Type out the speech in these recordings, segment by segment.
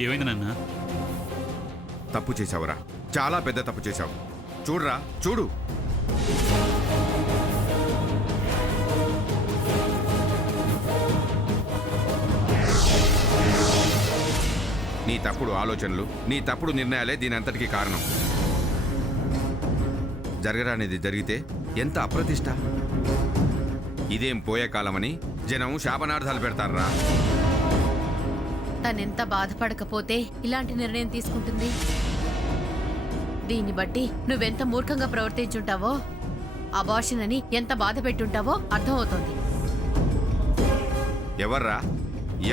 ఏమైంది నాన్న? తప్పు చేశావురా, చాలా పెద్ద తప్పు చేశావు. చూడురా, చూడు. నీ తప్పుడు ఆలోచనలు, నీ తప్పుడు నిర్ణయాలే దీని అంతటికీ కారణం. జరగరానిది జరిగితే ఎంత అప్రతిష్ట. ఇదేం పోయే కాలమని జనం శాపనార్థాలు పెడతారా? తనెంత బాధపడకపోతే ఇలాంటి నిర్ణయం తీసుకుంటుంది? దీన్ని బట్టి నువ్వెంత మూర్ఖంగా ప్రవర్తించుంటావో, అబార్షన్ అని ఎంత బాధ పెట్టుంటావో అర్థమవుతోంది. ఎవర్రా,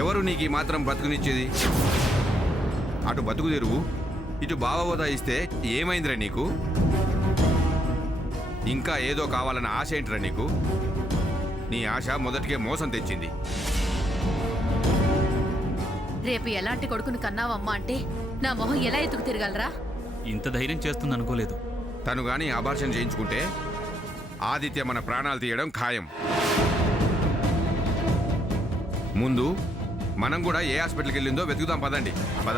ఎవరు నీకు ఈ మాత్రం బతుకునిచ్చేది? అటు బతుకు తెరువు, ఇటు బావోదా ఇస్తే ఏమైందిరా నీకు? ఇంకా ఏదో కావాలన్న ఆశ ఏంటిరా నీకు? నీ ఆశ మొదటికే మోసం తెచ్చింది. రేపు ఎలాంటి కొడుకును కన్నావమ్మా అంటే నా మొహం ఎలా ఎత్తుకు తిరగలరా? ఇంత ధైర్యం చేస్తుంది అనుకోలేదు. తను గాని అబార్షన్ చేయించుకుంటే ఆదిత్య మన ప్రాణాలు తీయడం ఖాయం. ముందు మనం కూడా ఏ హాస్పిటల్కి వెళ్ళిందో వెతుకుదాం. పదండి, పద.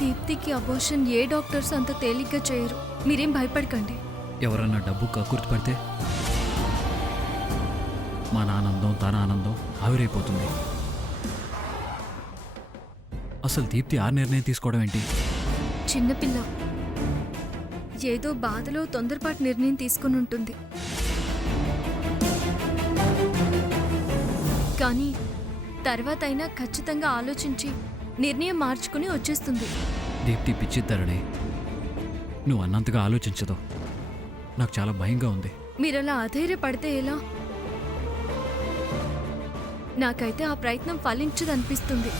దీప్తికి అబోర్షన్ ఏ డాక్టర్స్ అంత తేలిగ్గా చేయరు. మీరేం భయపడకండి. ఎవరన్నా డబ్బు కక్కుర్తి పడితే మన ఆనందం తన ఆనందం ఆవిరైపోతుంది. అసలు దీప్తి ఆ నిర్ణయం తీసుకోవడం ఏంటి? చిన్నపిల్ల ఏదో బాధలో తొందరపాటు నిర్ణయం తీసుకుని ఉంటుంది. కానీ తర్వాత అయినా ఖచ్చితంగా ఆలోచించి నిర్ణయం మార్చుకుని వచ్చేస్తుంది. దీప్తి పిచ్చిద్దరడే, నువ్వు అన్నంతగా ఆలోచించదు. నాకు చాలా భయంగా ఉంది. మీరలా అధైర్యపడితే ఎలా? నాకైతే ఆ ప్రయత్నం ఫలించదనిపిస్తుంది.